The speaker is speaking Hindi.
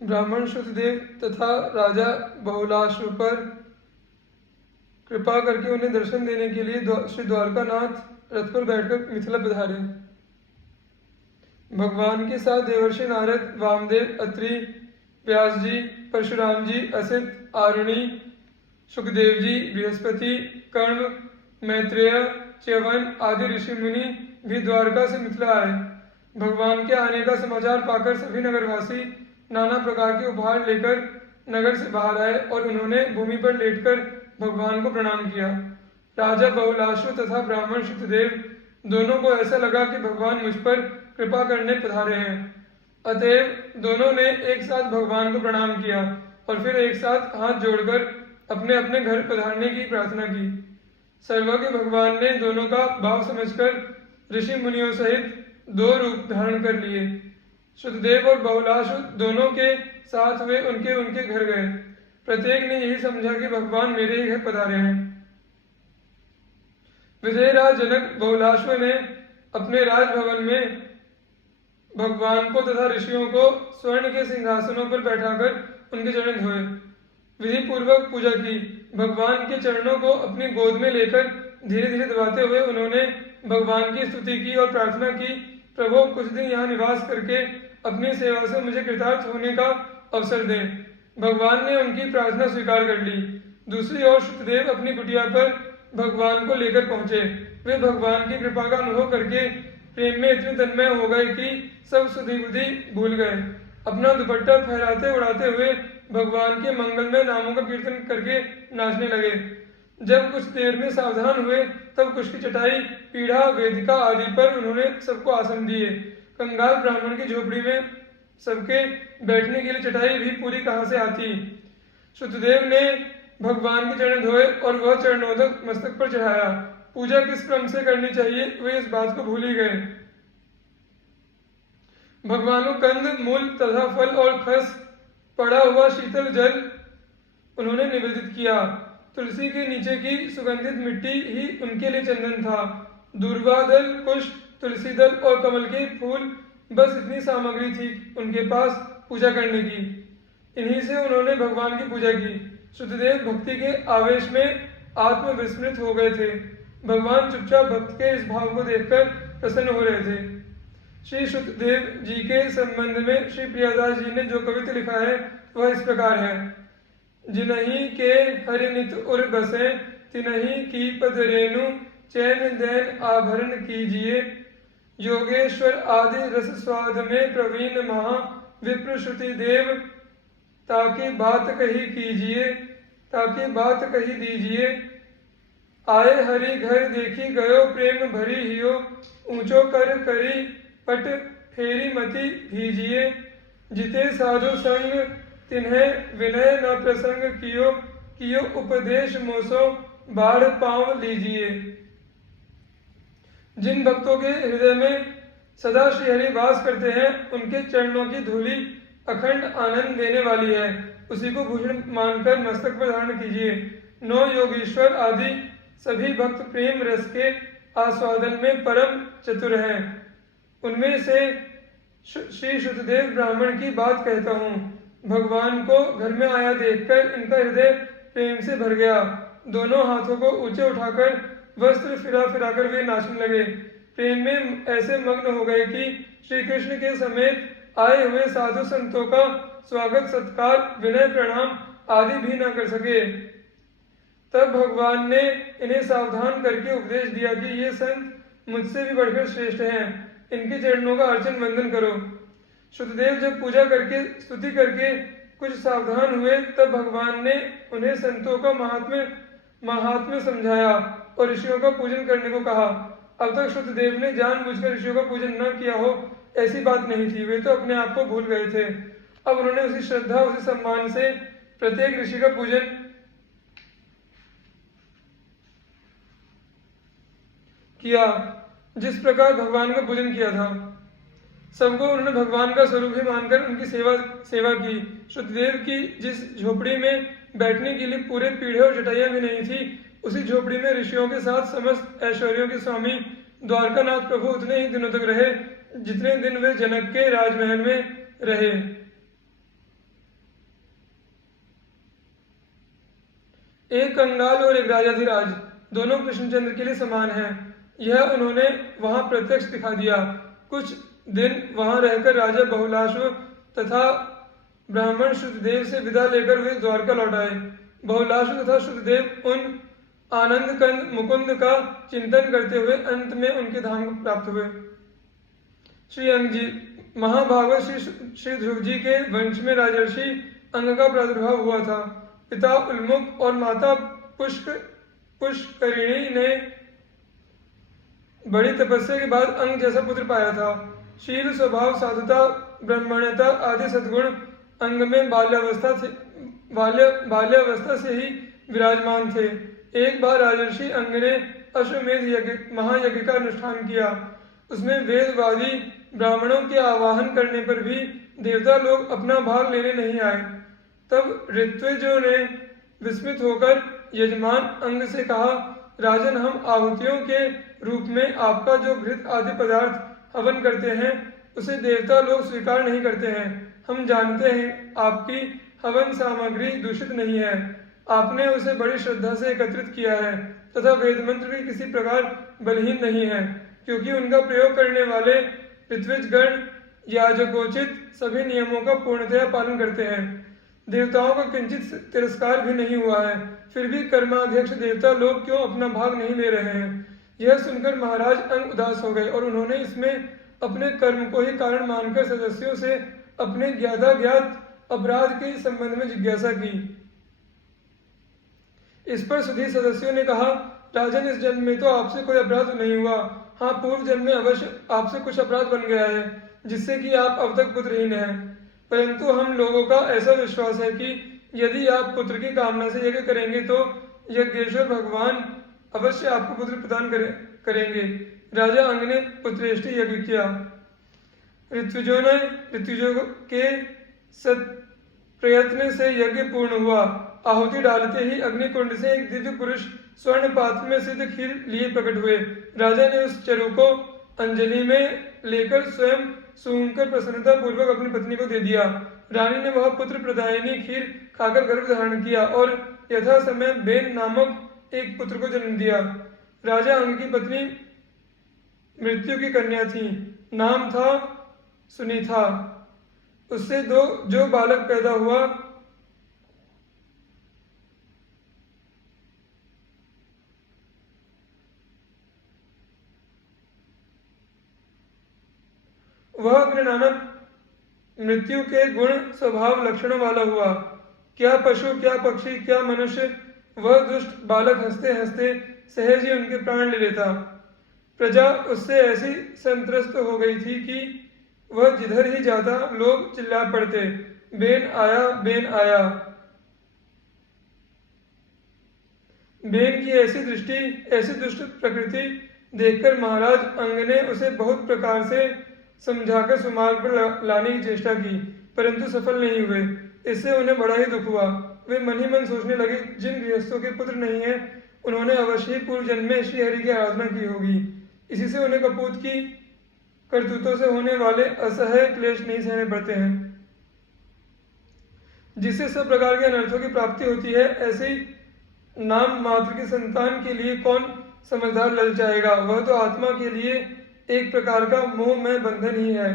ब्राह्मण श्रुतदेव तथा राजा बहुलाश्व पर कृपा करके उन्हें दर्शन देने के लिए श्री द्वारकानाथ रथ पर बैठकर मिथिला पधारे। भगवान के साथ देवर्षि नारद, वामदेव, अत्रि, व्यास जी, परशुराम जी, असित, आरुणि, सुखदेव जी, बृहस्पति, कर्ण, मैत्रेय, च्यवन आदि ऋषि मुनि भी द्वारका से मिथिला आए। भगवान के आने का समाचार पाकर सभी नगरवासी नाना प्रकार के उपहार लेकर नगर से बाहर आए और उन्होंने भूमि पर लेटकर भगवान को प्रणाम किया। राजा बहुलाश्व तथा ब्राह्मण श्रुतदेव दोनों को ऐसा लगा कि भगवान मुझ पर कृपा करने पधारे हैं, अतएव दोनों ने एक साथ भगवान को प्रणाम किया और फिर एक साथ हाथ जोड़कर अपने अपने घर पधारने की प्रार्थना की। सर्वज्ञ भगवान ने दोनों का भाव समझकर ऋषि मुनियों सहित 2 रूप धारण कर लिए। श्रुतदेव और बहुलाश्व दोनों के साथ वे उनके उनके घर गए। प्रत्येक ने यही समझा कि भगवान मेरे ही घर पधारे हैं। विजयराज जनक बहुलाश्व ने अपने राजभवन में भगवान को तथा ऋषियों को स्वर्ण के सिंहासनों पर बैठाकर उनके चरण धोए, विधि पूर्वक पूजा की। भगवान के चरणों को अपनी गोद में लेकर धीरे धीरे दबाते हुए उन्होंने भगवान की स्तुति की और प्रार्थना की, प्रभु कुछ दिन यहाँ निवास करके अपनी सेवा से मुझे कृतार्थ होने का अवसर दें। भगवान ने उनकी प्रार्थना स्वीकार कर ली। दूसरी ओर श्रुतदेव अपनी कुटिया पर भगवान को लेकर पहुंचे। वे भगवान की कृपा का अनुभव करके प्रेम में इतने तन्मय हो गए कि सब सुधि बुद्धि भूल गए। अपना दुपट्टा फहराते उड़ाते हुए भगवान के मंगलमय नामों का कीर्तन करके नाचने लगे। जब कुछ देर में सावधान हुए तब कुश की चटाई, पीढ़ा, वेदिका आदि पर उन्होंने सबको आसन दिए। कंगाल ब्राह्मण की झोपड़ी में सबके बैठने के लिए चटाई भी पूरी कहाँ से आती। श्रुतदेव ने भगवान के चरण धोए और वह चरणोदक मस्तक पर चढ़ाया। पूजा किस क्रम से करनी चाहिए वे इस बात को भूल ही गए। भगवान को कंद, मूल तथा फल और खस पड़ा हुआ शीतल जल उन्होंने निवेदित किया। तुलसी के नीचे की सुगंधित मिट्टी ही उनके लिए चंदन था। दूर्वा दल, कुश, तुलसी दल और कमल के फूल, बस इतनी सामग्री थी उनके पास पूजा करने की। इन्हीं से उन्होंने भगवान की पूजा की। श्रुतदेव भक्ति के आवेश में आत्मविस्मृत हो गए थे। भगवान चुपचाप भक्त के इस भाव को देखकर प्रसन्न हो रहे थे। श्री शुकदेव जी के संबंध में श्री प्रियादास जी ने जो कविता लिखा है वह इस प्रकार है। जिन्हीं के हरिनित उर बसे, तिन्हीं की पद रेणु, चैन दैन आभरण कीजिए। योगेश्वर आदि रस स्वाद में प्रवीण महा, विप्र श्रुति देव ताकि बात कही कीजिए, ताकि बात कही दीजिए। आए हरि घर देखी गयो, प्रेम भरी हियो, ऊंचो कर करी पट फेरी मति भीजिए। जिते साधु संग तिन्हें विनय न प्रसंग कियो, कियो उपदेश मोसो बाढ़ पाँव लीजिए। जिन भक्तों के हृदय में सदा श्री हरि वास करते हैं उनके चरणों की धूलि अखंड आनंद देने वाली है, उसी को भूषण मानकर मस्तक पर धारण कीजिए। 9 योगीश्वर आदि सभी भक्त प्रेम रस के आस्वादन में परम चतुर हैं। उनमें से श्री शुद्धदेव ब्राह्मण की बात कहता हूँ। भगवान को घर में आया देखकर इनका हृदय प्रेम से भर गया। दोनों हाथों को ऊंचे उठाकर वस्त्र फिरा फिराकर वे नाचने लगे। प्रेम में ऐसे मग्न हो गए कि श्री कृष्ण के समेत आए हुए साधु संतों का स्वागत सत्कार, विनय प्रणाम आदि भी न कर सके। तब भगवान ने इन्हें सावधान करके उपदेश दिया कि ये संत मुझसे भी बढ़कर श्रेष्ठ हैं, इनके चरणों का अर्चन वंदन करो। शुद्धदेव जब पूजा करके स्तुति करके कुछ सावधान हुए तब भगवान ने उन्हें संतों का महात्म्य समझाया और ऋषियों का पूजन करने को कहा। अब तक शुद्धदेव ने जानबूझकर ऋषियों का पूजन न किया हो ऐसी बात नहीं थी, वे तो अपने आप को भूल गए थे। अब उन्होंने उसी श्रद्धा उसी सम्मान से प्रत्येक ऋषि का पूजन किया जिस प्रकार भगवान का पूजन किया था। सबको उन्होंने भगवान का स्वरूप ही मानकर उनकी सेवा की। शुद्धदेव की जिस झोपड़ी में बैठने के लिए पूरे पीढ़े और चटाइयां भी नहीं थी, उसी झोपड़ी में ऋषियों के साथ समस्त ऐश्वर्यों के स्वामी द्वारकानाथ प्रभु उतने ही दिनों तक रहे जितने दिन वे जनक के राजमहल में रहे। एक कंगाल और एक राजाधिराज दोनों कृष्णचंद्र के लिए समान हैं। यह उन्होंने वहां प्रत्यक्ष दिखा दिया। कुछ दिन वहां रहकर राजा बहुलाश्व तथा ब्राह्मण श्रुतदेव से विदा लेकर वे द्वारका लौट आए। बहुलाश्व तथा श्रुतदेव उन आनंद कंद मुकुंद का चिंतन करते हुए अंत में उनके धाम को प्राप्त हुए। श्री अंग जी, महाभागवत श्री ध्रुव जी के वंश में राजर्षि अंग का प्रादुर्भाव हुआ था। पिता उल्मुख और माता पुष्करिणी ने बड़ी तपस्या के बाद अंग जैसा पुत्र पाया था। शील, स्वभाव, साधुता, ब्राह्मण्यता आदि सद्गुण अंग में बाल्यावस्था से ही विराजमान थे। एक बार राजर्षि अंग ने अश्वमेध महायज्ञ का अनुष्ठान किया। उसमें वेदवादी ब्राह्मणों के आवाहन करने पर भी देवता लोग अपना भाग लेने नहीं आए। तब ऋत्विजों ने विस्मित होकर यजमान अंग से कहा, राजन, हम आहुतियों के रूप में आपका जो घृत आदि पदार्थ हवन करते हैं उसे देवता लोग स्वीकार नहीं करते हैं। हम जानते हैं आपकी हवन सामग्री दूषित नहीं है। आपने उसे बड़ी श्रद्धा से एकत्रित किया है तथा वेद मंत्र भी किसी प्रकार बलहीन नहीं है, क्योंकि उनका प्रयोग करने वाले ऋत्विजगण याजकोचित सभी नियमों का पूर्णतया पालन करते हैं। देवताओं का किंचित तिरस्कार भी नहीं हुआ है, फिर भी कर्माध्यक्ष देवता लोग क्यों अपना भाग नहीं ले रहे हैं? यह सुनकर महाराज अंग उदास हो गए और उन्होंने इसमें अपने कर्म को ही कारण मानकर सदस्यों से अपने ज्ञात अपराध के संबंध में जिज्ञासा की। इस पर सुधीर सदस्यों ने कहा, राजन, इस जन्म में तो आपसे कोई अपराध नहीं हुआ। हाँ, पूर्व जन्म में अवश्य आपसे कुछ अपराध बन गया है, जिससे कि आप अब तक पुत्रहीन हैं। परंतु हम लोगों का ऐसा विश्वास है कि यदि आप पुत्र की कामना से यज्ञ करेंगे तो यज्ञेश्वर भगवान अवश्य आपको पुत्र प्रदान करेंगे। राजा अंग ने पुत्रेष्टि यज्ञ किया। ऋत्विजों के सत प्रयत्न से यज्ञ पूर्ण हुआ। आहुति डालते ही अग्निकुंड से एक दिव्य पुरुष स्वर्ण पात्र में सिद्ध खीर लिए प्रकट हुए। राजा ने उस चरु को अंजलि में लेकर स्वयं सूंघकर प्रसन्नता पूर्वक अपनी पत्नी को दे दिया। रानी ने वह पुत्र प्रदायिनी खीर खाकर गर्भ धारण किया और यथा समय बेन नामक एक पुत्र को जन्म दिया। राजा अंग की पत्नी मृत्यु की कन्या थी, नाम था सुनीता। उससे जो बालक पैदा हुआ वह अपने नाना मृत्यु के गुण स्वभाव लक्षणों वाला हुआ। क्या पशु, क्या पक्षी, क्या मनुष्य, वह दुष्ट बालक हंसते हंसते सहज ही उनके प्राण ले लेता। प्रजा उससे ऐसी संत्रस्त हो गई थी कि वह जिधर ही जाता लोग चिल्ला पड़ते, बेन आया, बेन आया। बेन की ऐसी दृष्टि, ऐसी दुष्ट प्रकृति देखकर महाराज अंग ने उसे बहुत प्रकार से समझाकर सुमार्ग पर लाने की चेष्टा की, परंतु सफल नहीं हुए। इससे उन्हें बड़ा ही दुख हुआ। वे मन ही मन सोचने लगे, जिन गृहस्थों के पुत्र नहीं है उन्होंने अवश्य ही पूर्व जन्म में श्रीहरि की आराधना की होगी। इसी से उन्हें कपूत की करतूतों से होने वाले असह्य क्लेश नहीं सहने पड़ते हैं, जिससे सब प्रकार के अनर्थों की प्राप्ति होती है। ऐसे नाम मात्र की संतान के लिए कौन समझदार लल जाएगा? वह तो आत्मा के लिए एक प्रकार का मोहमय बंधन ही है।